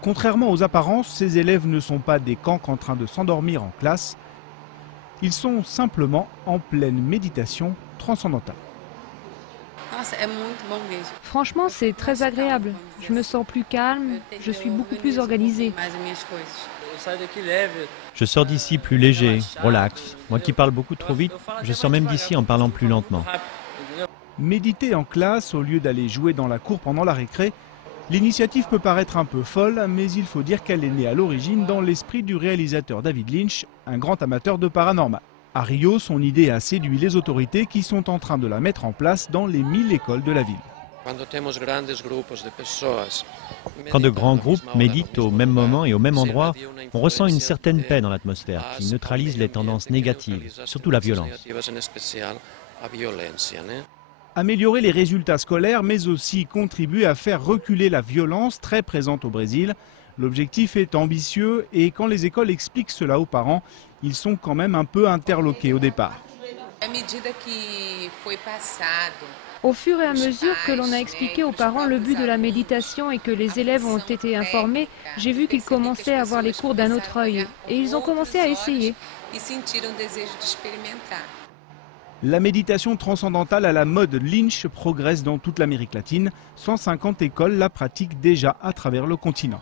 Contrairement aux apparences, ces élèves ne sont pas des canques en train de s'endormir en classe. Ils sont simplement en pleine méditation transcendantale. Franchement, c'est très agréable. Je me sens plus calme, je suis beaucoup plus organisée. Je sors d'ici plus léger, relax. Moi qui parle beaucoup trop vite, je sors même d'ici en parlant plus lentement. Méditer en classe au lieu d'aller jouer dans la cour pendant la récré, l'initiative peut paraître un peu folle, mais il faut dire qu'elle est née à l'origine dans l'esprit du réalisateur David Lynch, un grand amateur de paranormal. À Rio, son idée a séduit les autorités qui sont en train de la mettre en place dans les 1000 écoles de la ville. Quand de grands groupes méditent au même moment et au même endroit, on ressent une certaine paix dans l'atmosphère qui neutralise les tendances négatives, surtout la violence. Améliorer les résultats scolaires, mais aussi contribuer à faire reculer la violence très présente au Brésil. L'objectif est ambitieux et quand les écoles expliquent cela aux parents, ils sont quand même un peu interloqués au départ. Au fur et à mesure que l'on a expliqué aux parents le but de la méditation et que les élèves ont été informés, j'ai vu qu'ils commençaient à voir les cours d'un autre œil et ils ont commencé à essayer. La méditation transcendantale à la mode Lynch progresse dans toute l'Amérique latine. 150 écoles la pratiquent déjà à travers le continent.